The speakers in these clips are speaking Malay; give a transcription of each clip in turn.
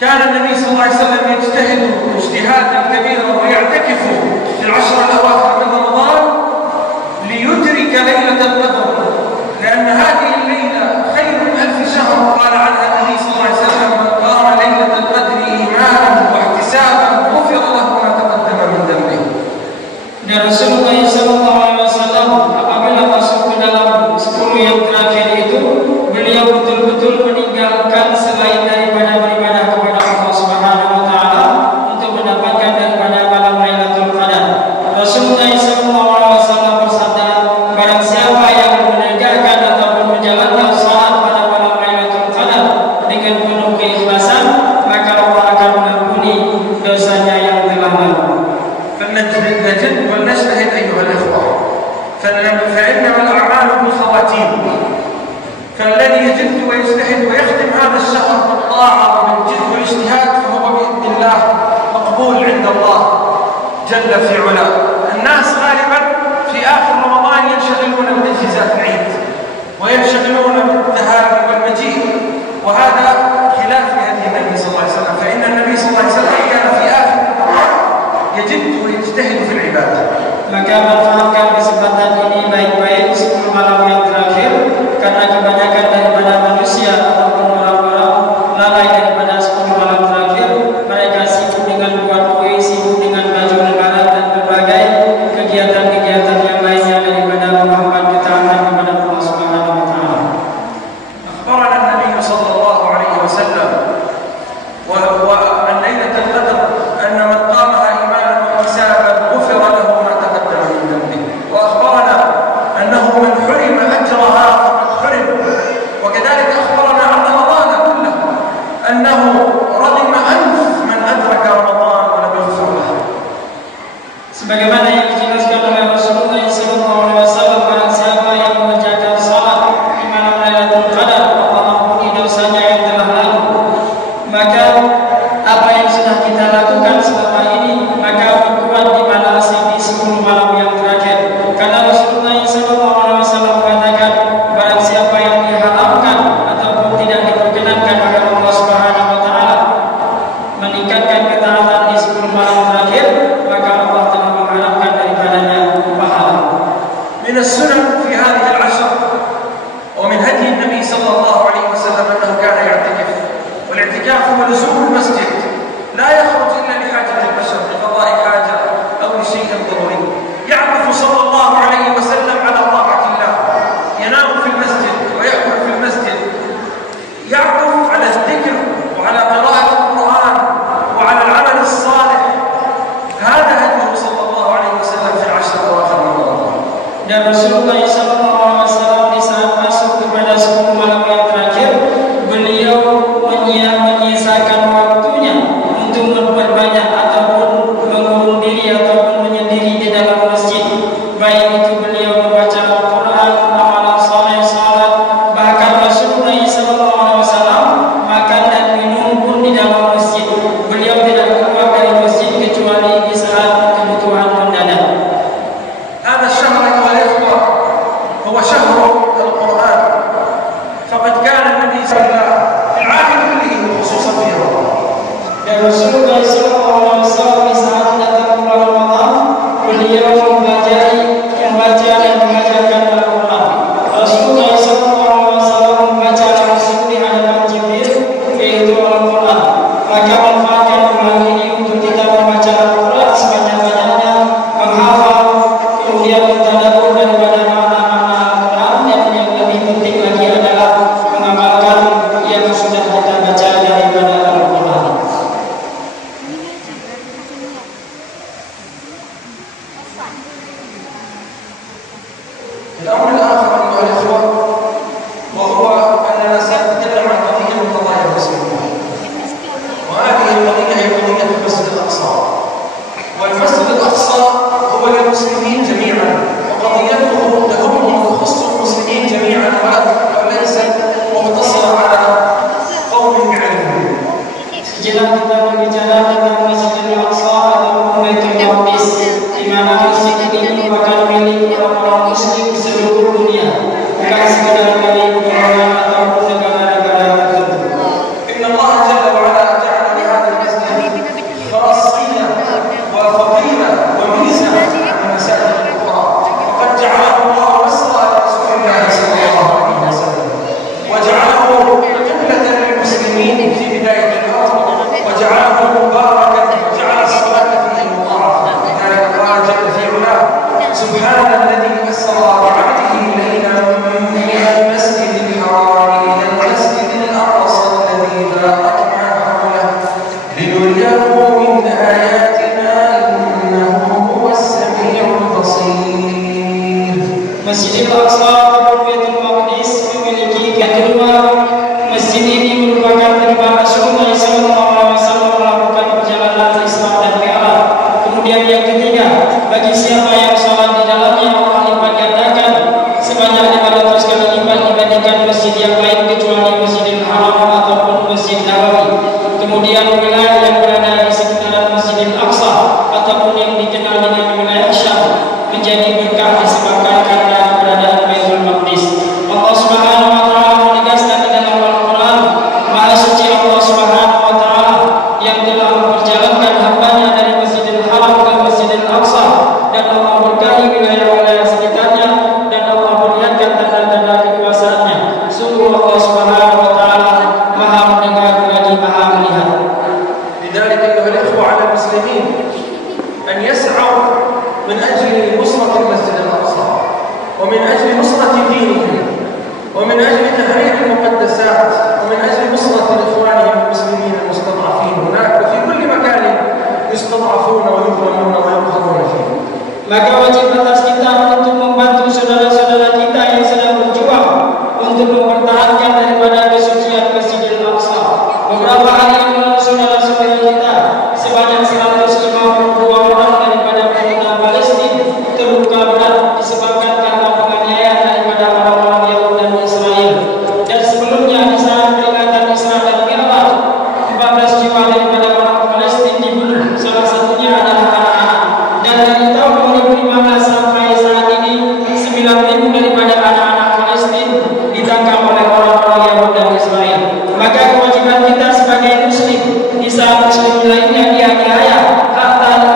كان النبي صلى الله عليه وسلم يجتهد اجتهادا كبيرا ويعتكف في العشر الأواخر من رمضان ليدرك ليلة القدر، لأن هذه الليلة خير من 1000 شهر. قال عنها النبي صلى الله عليه وسلم: من قام ليلة القدر إيمانا واحتسابا غفر له ما تقدم من ذنبه. Dan Rasulullah SAW apabila masuk ke dalam 10 yang terakhir itu, beliau betul-betul meninggalkan selain daripada beribadah kepada Allah Subhanahu wa taala untuk mendapatkan daripada malam Lailatul Qadar. Rasulullah SAW bersabda, barang siapa yang menegakkan ataupun menjalankan salat pada malam Lailatul Qadar dengan penuh keikhlasan, maka Allah akan mengampuni dosanya yang telah lalu. فلنجد ولنجتهد أيها الأخوة، فإنما الأعمال بالخواتيم، فالذي يجد ويجتهد ويختم هذا الشهر بالطاعة وبالجد والاجتهاد فهو بإذن الله مقبول عند الله جل في علاه. الناس غالبا في آخر رمضان ينشغلون بتجهيزات العيد وينشغلون بالذهاب والمجيء، وهذا خلاف هدي النبي صلى الله عليه وسلم، فإن النبي صلى الله عليه وسلم كان في آخر رمضان يجد ويجتهد في العبادة. Maka manfaatkan kesempatan ini baik-baik 10 malam yang terakhir, karena kebanyakan daripada manusia ataupun orang-orang lalai daripada 10 malam terakhir. Mereka sibuk dengan buat kue, sibuk dengan baju lebaran dan berbagai kegiatan-kegiatan yang lainnya daripada melakukan ketaatan kepada Allah Subhanahu wa taala. أخبرنا النبي صلى الله عليه وسلم وعن ليلة القدر أن من قامها إيمانا واحتسابا غفر له ما تقدم من ذنبه، وأخبرنا أنه من حرم أجرها فقد حرم، وكذلك أخبرنا عن رمضان كله أنه رغم أنف من أدرك رمضان ولم يغفر له. Sebagaimana yang dijelaskan oleh Rasulullah SAW, barang siapa yang mengerjakan salat di malam Lailatul Qadar, Allah ampuni dosanya yang telah lalu. Maka apa yang sudah kita lakukan selama ini, maka berkuat di balas di 10 malam yang terakhir. Karena Rasulullah SAW mengatakan, barang siapa yang diharamkan ataupun tidak diperkenankan oleh Allah Subhanahu wa taala meningkatkan ketaatan di 10 malam terakhir, maka Allah telah mengharapkan daripadanya pahala. من السنن في هذه العشر ومن هدي النبي صلى الله عليه وسلم أنه كان يعتكف، والاعتكاف هو لزوم المسجد، لا يخرج إلا لحاجة البشر، لقضاء حاجة أو لشيء ضروري. يعكف صلى الله عليه وسلم على طاعة الله، ينام في المسجد ويأكل في المسجد، يعكف على الذكر وعلى قراءة القرآن وعلى العمل الصالح. هذا هديه صلى الله عليه وسلم في العشر الأواخر من رمضان. Dan Rasulullah SAW di saat masuk kepada 10 malam yang terakhir, beliau menyisakan waktunya untuk memperbanyak ataupun mengurung diri ataupun menyendiri di dalam masjid. Baik itu beliau membaca Al-Quran, amalan saleh, salat, bahkan Rasulullah SAW makan dan minum pun di dalam masjid. Beliau tidak keluar dari masjid kecuali di saat kebutuhan mendadak. هذا الشهر أيها الإخوة هو شهر القرآن، فقد كان النبي صلى الله عليه وسلم في العام كله وخصوصا في رمضان. Dan Rasulullah SAW di saat datang bulan Ramadan, beliau membaca dan mengajarkan Al-Quran. Rasulullah SAW membaca langsung di hadapan Jibril, yaitu Al-Quran. Maka manfaatkan bulan ini untuk kita membaca Al-Quran sebanyak-banyaknya, menghafal, kemudian mentadabbur daripada makna-makna Al-Quran, dan yang lebih penting lagi adalah mengamalkan yang sudah kita baca daripada Al-Quran. الأمر الآخر أيها الإخوة وهو أننا سنتكلم عن قضية من قضايا المسلمين، وهذه القضية هي قضية المسجد الأقصى. والمسجد الأقصى هو للمسلمين جميعا، وقضيته تهم وتخص المسلمين جميعا وليست مقتصرة على قوم بعينهم. Sejenak kita berbicara tentang Masjidil Aqsa atau Baitul Maqdis, di mana masjid ini merupakan milik orang-orang Muslim seluruh dunia, bukan sekadar milik golongan ataupun negara-negara tertentu. إن الله جل وعلا جعل Kemudian wilayah yang berada di sekitaran Masjidil Aqsa ataupun yang dikenal dengan wilayah Syam menjadi berkah disebabkan karena keberadaan Baitul Maqdis. Allah Subhanahu wa taala menegaskan di dalam Al-Qur'an, Maha suci Allah Subhanahu wa taala yang telah memperjalankan hamba-Nya dari Masjidil Haram ke Masjidil Aqsa, dan Allah berkahi wilayah-wilayah sekitarnya, dan Allah perlihatkan tanda-tanda kekuasaannya. Sungguh Allah Subhanahu wa taala Maha mendengar lagi Maha melihat. لذلك أيها الإخوة على المسلمين أن يسعوا من أجل نصرة المسجد الأقصى، ومن أجل نصرة دينهم، ومن أجل تحرير المقدسات، ومن أجل نصرة إخوانهم المسلمين المستضعفين هناك وفي كل مكان يستضعفون ويظلمون ويقهرون فيه. Maka wajib atas kita untuk membantu saudara-saudara kita yang sedang berjuang untuk mempertahankan daripada kesucian Masjidil Aqsa. Beberapa hari yang lalu saudara-saudara kita sebanyak 152 orang daripada pemuda Palestina terluka berat disebabkan karena penganiayaan daripada orang-orang Yahudi dan Israel. Dan sebelumnya di saat peringatan Isra dan Mi'raj, 14 jiwa daripada orang Palestina dibunuh, salah satunya adalah anak-anak. Dan dari tahun 2015 sampai saat ini 9.000 daripada anak-anak Palestina ditangkap oleh orang-orang Yahudi dan Israel. Maka kewajiban kita sebagai Muslim di saat Muslim lainnya dianiaya,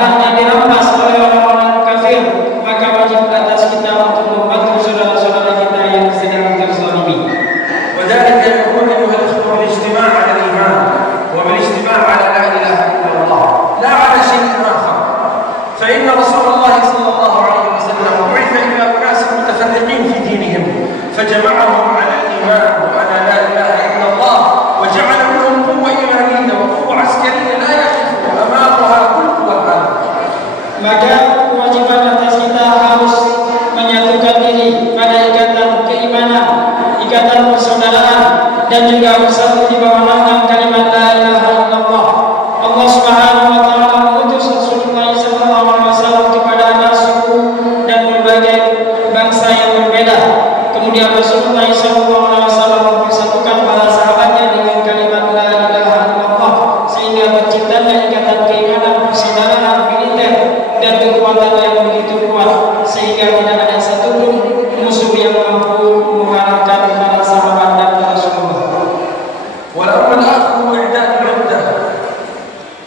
haknya dirampas oleh orang-orang kafir, maka wajib atas kita untuk membantu saudara-saudara kita yang sedang terzalimi. وذلك يكون أيها الأخوة بالاجتماع على الإيمان وبالاجتماع على لا إله إلا الله لا على شيء آخر. فإن رسول الله صلى الله عليه وسلم بعث إلى أناس متفرقين في دينهم فجمعهم على الإيمان وعلى لا إله إلا الله، وجعل منهم قوة إيمانية وقوة عسكرية لا يقف أمامها كل قوى العالم. Maka kewajiban atas kita harus menyatukan diri pada ikatan keimanan, ikatan persaudaraan, dan juga bersatu di bawah naungan kalimat la ilaha illallah. Allah Subhanahu wa taala mengutus Rasulullah sallallahu alaihi wasallam kepada anak suku dan berbagai bangsa yang berbeda. Kemudian Rasulullah sallallahu alaihi wasallam mempersatukan para sahabatnya dengan kalimat la ilaha illallah, sehingga terciptanya ikatan keimanan, persaudaraan, militer, dan kekuatan yang begitu kuat, sehingga tidak ada satupun musuh yang mampu mengalahkan para sahabat dan Rasulullah. والأمر الآخر هو إعداد العدة.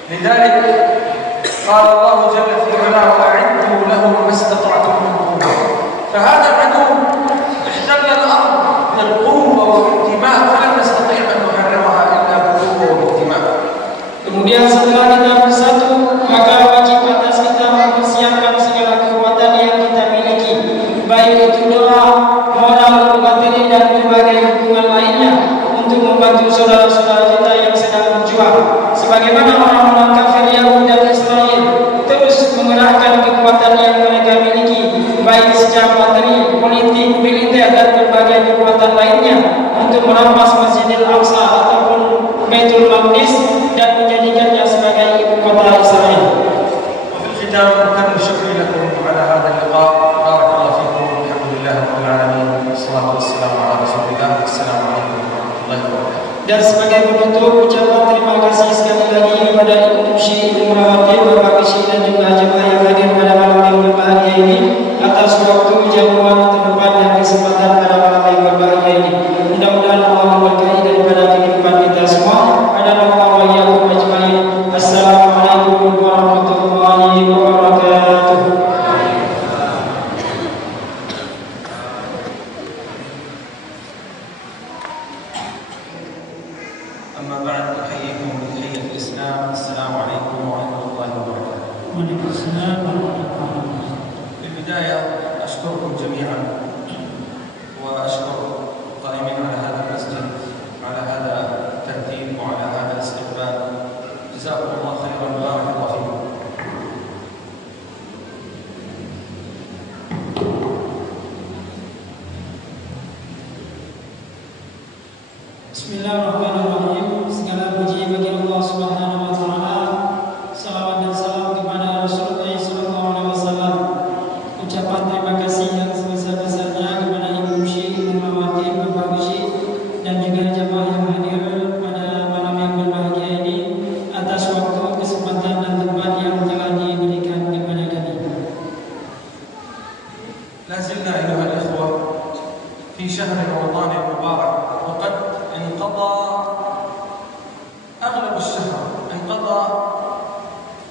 لذلك قال الله جل في علاه وأعدوا لهم ما استطعتم من قوة. فهذا العدو احتل الأرض بالقوة والدماء فلم نستطيع أن نحررها إلا بالقوة والدماء. Kemudian setelah kita bersatu, maka wajib atas kita mempersiapkan segala kekuatan yang kita miliki, baik itu doa, moral, materi, dan berbagai dukungan lainnya untuk membantu saudara-saudara kita yang sedang berjuang. Sebagaimana orang-orang kafir Yahudi dan Israel terus mengerahkan kekuatan yang mereka miliki, baik secara materi, politik, militer, dan berbagai kekuatan lainnya untuk merampas Masjidil Aqsa ataupun Baitul Maqdis dan menjadikannya sebagai ibu kota Israel. وفي الختام أكرر شكري لكم على هذا اللقاء. بارك الله فيكم. الحمد لله رب العالمين والصلاة والسلام على رسول الله. السلام عليكم ورحمة الله وبركاته. Dan sebagai penutup, ucapan terima kasih sekali lagi kepada Ibu Syekh Imrawati, Bapak Syekh, dan juga jemaah yang hadir pada malam yang berbahagia ini atas waktu, jamuan, tempat, dan kesempatan pada malam yang berbahagia ini. Mudah-mudahan Allah memberkahi daripada kehidupan kita semua. Adalah wa iyyakum ajmain. Assalamualaikum warahmatullahi wabarakatuh. أما بعد أحييكم بتحية الإسلام. السلام عليكم ورحمة الله وبركاته. وعليكم السلام ورحمة الله وبركاته. في البداية أشكركم جميعا وأشكر القائمين على هذا المسجد على هذا الترتيب وعلى هذا الاستقبال. جزاكم الله خيرا وبارك الله فيكم. Bismillahirrahmanirrahim. Segala puji bagi Allah Subhanahu wa taala. Salawat dan salam kepada Rasulullah sallallahu alaihi wasallam. Ucapan terima kasih yang sebesar-besarnya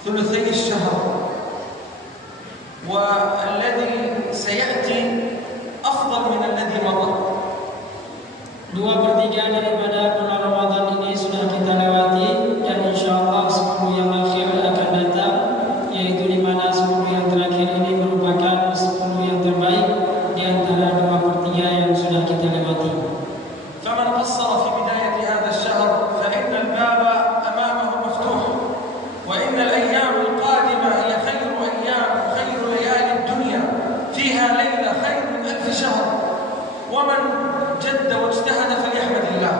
ثلثي الشهر، والذي سيأتي أفضل من الذي مضى. 2/3 daripada bulan Ramadan ini sudah kita lewati, dan insyaallah 10 yang akhir akan datang, yaitu di mana 10 yang terakhir ini merupakan 10 yang terbaik di antara 2/3 yang sudah kita lewati. فمن قصر في بداية هذا الشهر فإن الباب أمامه مفتوح، وإن الأيام القادمة هي خير أيام خير ليالي الدنيا، فيها ليلة خير من 1000 شهر. ومن جد واجتهد فليحمد الله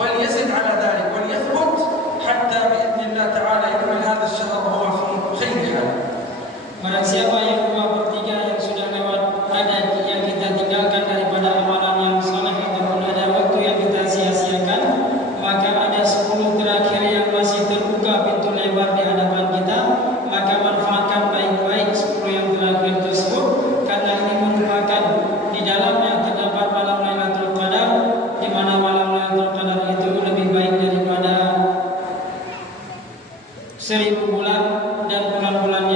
وليزد على ذلك وليثبت حتى بإذن الله تعالى يكمل هذا الشهر وهو في خير حال. Barang siapa yang 2/3 yang sudah lewat ada yang kita tinggalkan daripada amalan yang saleh ataupun ada waktu yang kita sia-siakan, maka ada 10 terakhir yang masih terbuka pintu lebar di hadapan kita, maka manfaatkan baik-baik 10 yang terakhir tersebut, karena ini merupakan di dalamnya terdapat malam Lailatul Qadar, di mana malam Lailatul Qadar itu lebih baik daripada 1000 bulan dan bulan-bulan